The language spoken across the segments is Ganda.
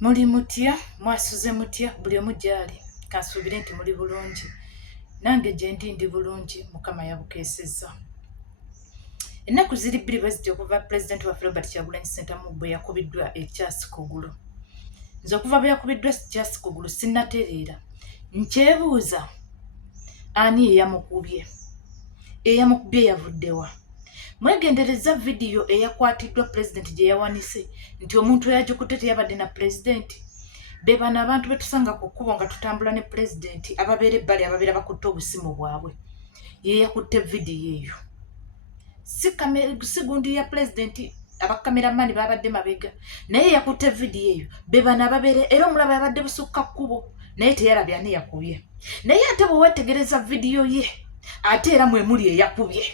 Muli mutya mwasuze mutya buli omu gyali kansuubire nti muli bulungi nange gye ndi bulungi mukama yabukeesezza. Ennaku ziri bbiri bwe zityo okuva pulezidenti waffe Robert Kyagulanyi Ssentamu bwe yakubiddwa ekyasi kugulu. Nze okuva bwe yakubiddwa ekyasi kugulu sinnatereera nkyebuuza ani eyamukubye yavuddewa. Mwegendereza vidiyo eyakwatiddwa pulezidenti gye yawanise nti omuntu eyagikutte teyabadde na pulezidenti. Be bano abantu betusanga ku kkubo nga tutambula ne pulezidenti ababeera ebbali ababeera bakutte obusimu bwabwe. Ye yakutte vidiyo eyo. Si gundi ya pulezidenti abakameramani babadde mabega naye yakutte vidiyo eyo. Be bano ababeera era omulaba yabadde busukka kkubo naye teyalabye ani yakubye. Naye ate bwe weetegereza vidiyo ye ate era mwemuli eyakubye.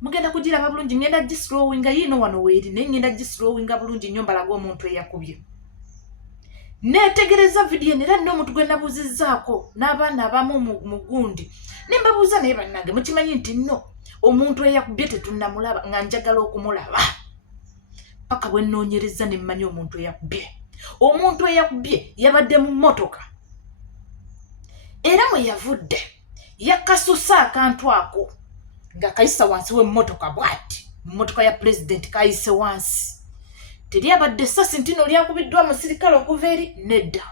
Mugenda kugiraba bulungi, ngenda gislowinga yiino wano weeri naye ngenda gislowinga bulungi nnyo mbalaga omuntu eyakubye. Neetegereza vidiyo era nno omuntu gwe nabuuzizzaako n'abaana abamu mu gundi ne mbabuuza naye bannange mukimanyi nti nno omuntu eyakubye tetunnamulaba nga njagala okumulaba. Paka bwe nnoonyereza ne mmanyi omuntu eyakubye. Omuntu eyakubye yabadde mu mmotoka era mwe yavudde yakasusa akantu ako nga kayisa wansi w'emmotoka bw'ati. Mu mmotoka ya pulezidenti kayise wansi. Teri abadde essasi ntino lyakubiddwa musirikale okuva eri nedda.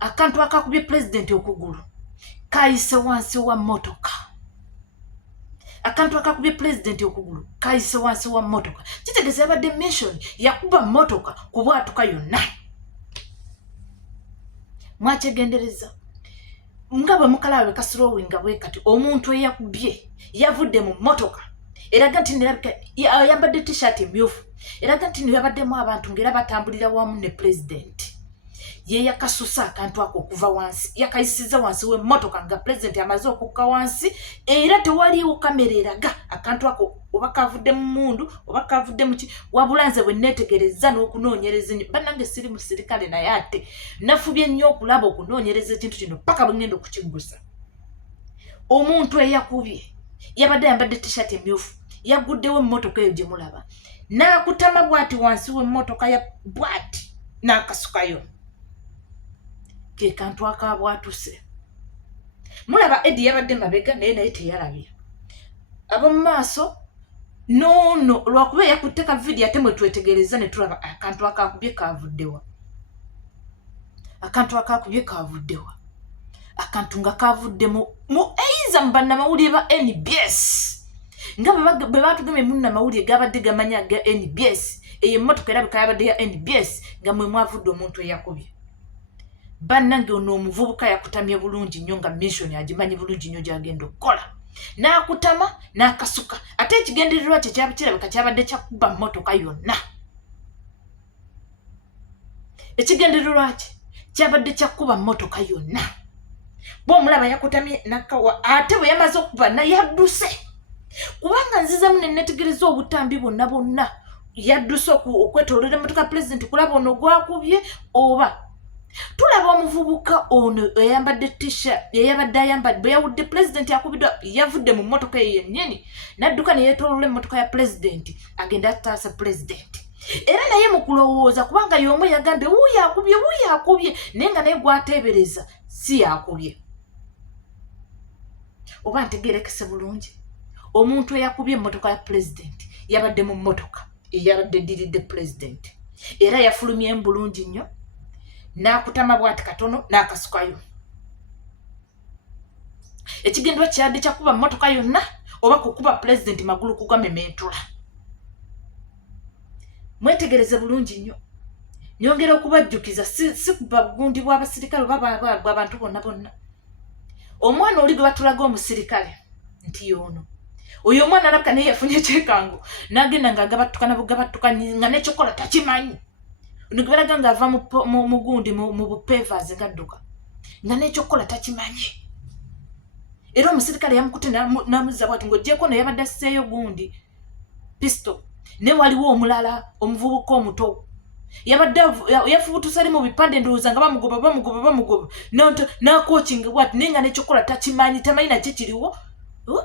Akantu akakubye pulezidenti okugulu kayise wansi wa mmotoka. Akantu akakubye pulezidenti okugulu kayise wansi wa mmotoka. Kitegeeza yabadde mission yakuba mmotoka ku bwatuka yonna. Mwakyegendereza nga bwe mukalaba kaslowinga bwe kati omuntu eyakubye yavudde mu mmotoka eraga nti yambadde t-shirt emyufu eraga nti yabaddemu abantu ng'era batambulira wamu ne pulezidenti. Ye yakasusa akantu ako okuva wansi yakayisiza wansi w'emmotoka nga pulezidenti amaze okukka wansi era tewaliiwo kamera eraga akantu ako oba kavudde mu mundu oba kavudde mu ki. Wabula nze bwe neetegereza n'okunoonyereza ennyo bannange siri musirikale naye ate nafubye nnyo okulaba okunoonyereza ekintu kino paka bwe ngenda okukiggusa. Omuntu eyakubye yabadde ayambadde t-shirt emyufu yaguddewo emmotoka eyo gye mulaba n'akutama bw'ati wansi w'emmotoka ya bw'ati n'akasukayo. Ke kantu akabwatuse. Mulaba Eddie yabadde mabega naye teyalabye. Ab'omu maaso noono lwakuba yakutte ka vidiyo ate mwe twetegereza ne tulaba akantu akakubye kavuddewa. Akantu akakubye kavuddewa. Akantu nga kavudde mu eiza mu bannamawulire ba NBS. Nga bwe batugemye munnamawulire gabadde gamanya ga NBS. Eyo emmotoka erabika yabadde ya NBS nga mwe mwavudde omuntu eyakubye. Bannange ono omuvubuka yakutamye bulungi nnyo nga mission agimanyi bulungi nnyo gy'agenda okukola. N'akutama n'akasuka ate ekigendererwa kye kyaba kirabika kyabadde kyakuba mmotoka yonna. Ekigendererwa kye kyabadde kyakuba mmotoka yonna. Bw'omulaba yakutamye n'akawa ate bwe yamaze okuba yadduse. Kubanga nzizamu ne neetegereza obutambi bonna yadduse okwetoolera emmotoka pulezidenti kulaba ono gwakubye oba. Tulaba omuvubuka ono eyambadde t-shirt yabadde ayambadde bwe yawudde pulezidenti akubiddwa yavudde mu mmotoka eyo yennyini n'adduka ne yeetoolola emmotoka ya pulezidenti agenda ataasa pulezidenti. Era naye mu kulowooza kubanga y'omu yagambye wuuyo akubye naye nga naye gwateebereza si yakubye. Oba ntegeerekese bulungi omuntu eyakubye emmotoka ya pulezidenti yabadde mu mmotoka eyabadde eddiridde pulezidenti era yafulumyemu bulungi nnyo n'akutama bw'ati katono n'akasukayo. Ekigendwa kyadde kyakuba mmotoka yonna oba kukuba pulezidenti magulu kugamementula. Mwetegereze bulungi nnyo. Nyongera okubajjukiza si bagundi bw'abasirikale oba bw'abantu bonna. Omwana oli gwe batulaga omusirikale nti y'ono. Oyo omwana alabika naye yafunye ekyekango n'agenda ng'agabattuka nga n'ekyokola takimanyi. Ono gwe balaga ng'ava mu gundi mu bupevers ng'adduka nga n'ekyokukola takimanyi. Era omusirikale yamukutte n'amuzza bw'ati ng'oggyeko no yabadde asseeyo gundi pisto ne waliwo omulala omuvubuka omuto yabadde yafubutusa ali mu bipande ndowooza nga bamugoba n'akookinga bw'ati naye nga n'ekyokukola takimanyi tamanyi nakyo kiriwo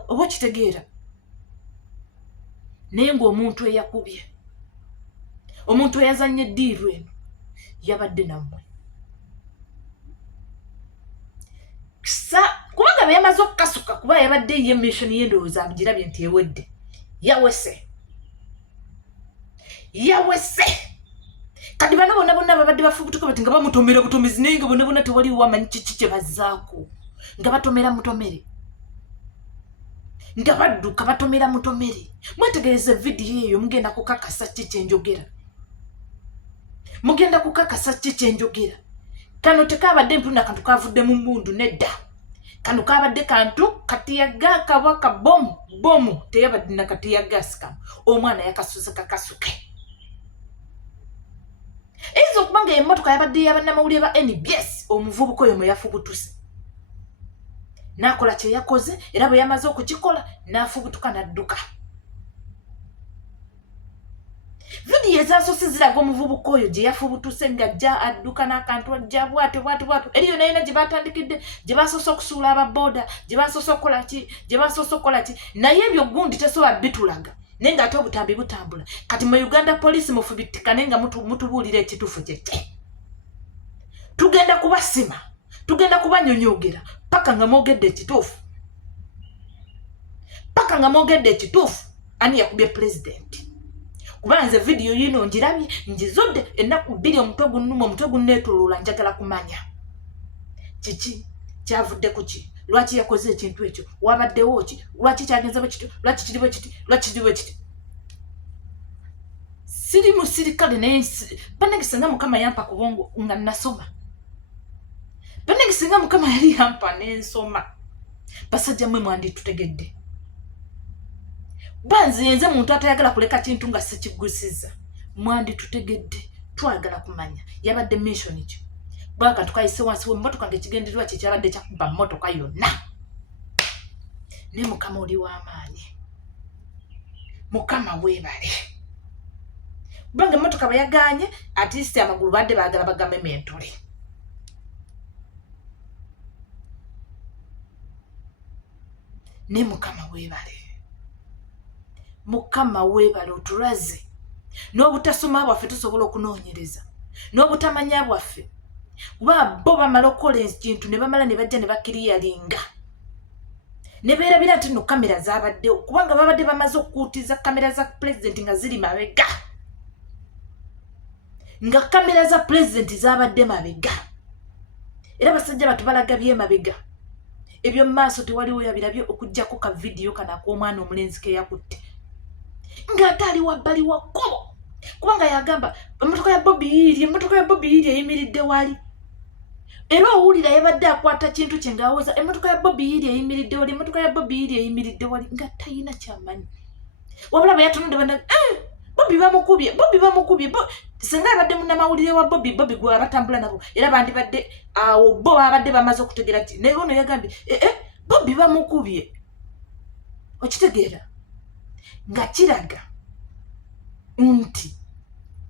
oba kitegeera. Naye ng'omuntu eyakubye omuntu eyazannye eddiiru eno yabadde nammwe kubanga beyamaze okukasuka kuba yabadde ye mission y'endowooza agirabye nti ewedde yawese kati bano bonna babadde bafubutuka bati nga bamutomera butomezi naye nga bonna tewaliwo amanyi kiki kye bazzaako nga batomera mutomere nga badduka batomera mutomere. Mwetegereze vidiyo eyo mugenda kukakasa kiki enjogera. Kano tekabadde mpunda kantu kavudde mu mmundu nedda. Kano kabadde kantu katiyaga kabaka bomu teyabadde na katiyaga sika. Omwana yakasuze kakasuke. Ezo kubanga emmotoka yabadde yabannamawulire ba NBS omuvubuka oyo mwe yafubutuse. Nakola kye yakoze era bwe yamaze okukikola n'afubutuka n'adduka. Vidiyo ezasoose ziraga omuvubuka oyo gye yafubutuse ng'ajja adduka n'akantu ajja bw'atyo. Eriyo naye gye batandikidde gye basoose okusuula ababoda gye basoose okukola ki naye ebyo gundi tesobola bitulaga naye ng'ate obutambi butambula. Kati mu Uganda poliisi mufubitikane nga mutubuulira ekituufu kyekye. Tugenda kubasima, tugenda kubanyonyogera paka nga mwogedde ekituufu. Ani yakubye pulezidenti? Kubanze vidiyo yino njirabye njizodde ennaku 2 omutwe gunneetoloola njagala kumanya kiki kyavudde ku ki, lwaki yakoze ekintu ekyo, wabaddewo ki, lwaki kyagenze bwe kityo, lwaki kiri bwe kiti. Siri musirikale naye bannegisenga Mukama yampa ku bwongo nga nasoma. Bannegisenga Mukama yali yampa n'ensoma. Basajja mmwe mwanditutegedde. Banze muntu atayagala kuleka kintu nga sikigusiza. Mwanditutegedde. Twagala kumanya yabadde mission ekyo. Bwaka tukayise wansi w'emmotoka ng'ekigendererwa kye kyabadde kyakuba mmotoka yonna. Ne Mukama oli w'amaanyi. Mukama weebale. Banga emmotoka bayaganye atiisi amagulu badde baagala bagame mentole. Ne Mukama weebale. Mukama weebale otulaze. N'obutasoma bwaffe tusobola okunoonyereza. N'obutamanya bwaffe. Kuba bo bamala okukola ekintu ne bamala ne bajja ne bakiriyalinga. Ne beerabira nti nno kamera zaabaddewo kubanga babadde bamaze okuutiza kamera za pulezidenti nga ziri mabega. Nga kamera za pulezidenti zaabadde mabega. Era basajja batu balaga byemabega. Ebyo mu maaso tewaliwo yabirabye okuggyako ka vidiyo kana ak'omwana omulenzi ke yakutte. Ng'ate ali wabbali wa kkubo kubanga yagamba emmotoka ya Bobby Hiri eyimiridde wali. Era owulira yabadde akwata kintu kye ng'awooza emmotoka ya Bobby Hiri eyimiridde wali nga tayina kyamanyi. Wabula bwe yatunudde bana Bobby bamukubye. Singa abadde munnamawulire wa Bobby gwe abatambula nabo era bandibadde awo bo abadde bamaze okutegera nti naye ono yagambye Bobby bamukubye. Okitegeera nga kiraga nti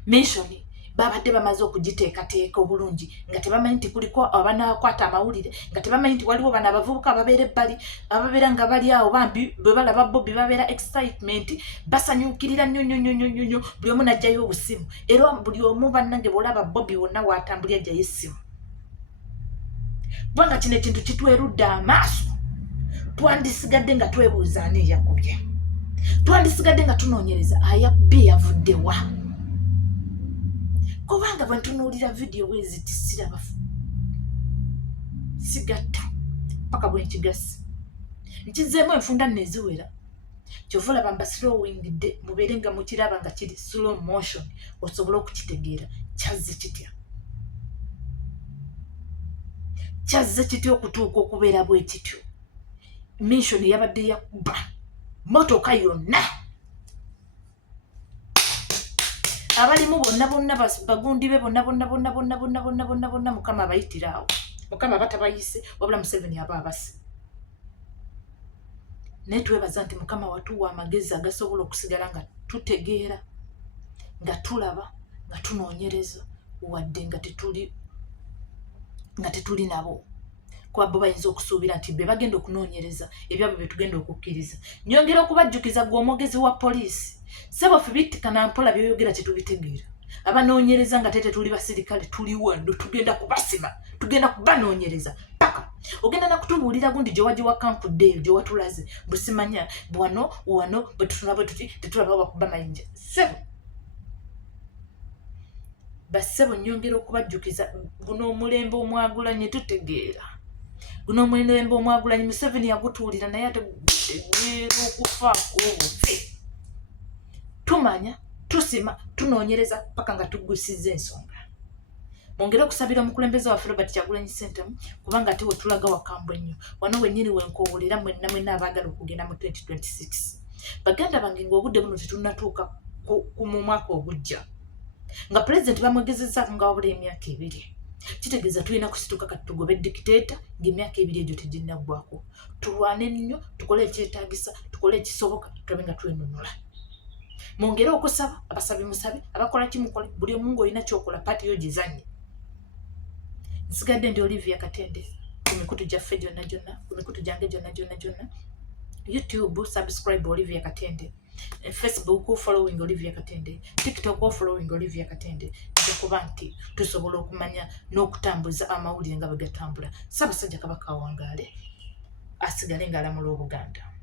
mission babadde bamaze okugiteekateeka obulungi nga tebamanyi nti kuliko abanaakwata amawulire nga tebamanyi nti waliwo bano abavubuka ababeera ebbali ababeera nga bali awo bambi bwe balaba Bobby babeera excitement basanyukirira nnyo buli omu n'ajjayo obusimu era buli omu bannange bw'olaba Bobby wonna waatambulya ajjayo essimu. Kubanga kino ekintu kitwerudde amaaso twandisigadde nga twebuuza ani yakubye. Twandisigadde nga tunoonyereza ayakubye yavudde wa. Kubanga bwe ntunuulira vidiyo bwezi tisirabafu. Sigatta paka bwe nkigasi. Nkizeemu enfunda neziwera. Kyova olaba mbasilowingidde mubeere nga mukiraba nga kiri slow motion osobole okukitegeera. Kyazze kitya okutuuka okubeera bwe kityo. Mission yabadde yakuba motoka yonna. Abalimu bonna bagundi be bonna Mukama abayitiraawo. Mukama batabayise wabula Museveni aba abasi. Naye twebaza nti Mukama watuwa amagezi agasobola okusigala nga tutegeera, nga tulaba, nga tunoonyereza wadde nga tetuli nabo. Kuba bo bayinza okusuubira nti be bagenda okunoonyereza ebyabo bye tugenda okukkiriza. Nyongera okubajjukiza gwe omwogezi wa poliisi. Ssebo ffe bittikana mpola byoyogera tetubitegeera. abanoonyereza nga tete tuli basirikale tuli wano tugenda kubasima tugenda kubanoonyereza paka ogenda nakutubuulira gundi gye wa kankuddeeyo gye watulaze busimanya wano bwe tutuna bwe tuti tetulaba bakuba mayinja sebo basebo nnyongera okubajjukiza guno omulembe omwagulanye tutegeera guno omulembe omwagulanye Museveni yagutuulira naye ate gutegeera okufaako obufe tumanya tusima tunoonyereza paka nga tuggusizza ensonga mwongere okusabira omukulembeze waffe Robert Kyagulanyi Ssentamu kubanga ate wetulaga wakambwe nnyo wano wennyini wenkowolera mwenna abaagala okugenda mu 2026 baganda bange ng'obudde buno tetunnatuuka mu mwaka ogujja nga pulezidenti bamwegezezzaako nga wabula emyaka 2 kitegeeza tulina kusituka kati tugobe dikiteeta ng'emyaka 2 egyo teginnaggwako tulwane nnyo tukole ekyetaagisa tukole ekisoboka tulabe nga twenunula mwongere okusaba abasabi musabe abakola kimukole buli omu ng'olina kyokola paati yo gizanye nsigadde ndi Olivia Katende ku mikutu gyaffe gyonna ku mikutu gyange gyonna YouTube subscribe Olivia Katende Facebook following Olivia Katende TikTok following Olivia Katende kuba nti tusobola okumanya n'okutambuza amawulire nga bwe gatambula Ssaabasajja Kabaka awangaale asigale ng'alamula Obuganda.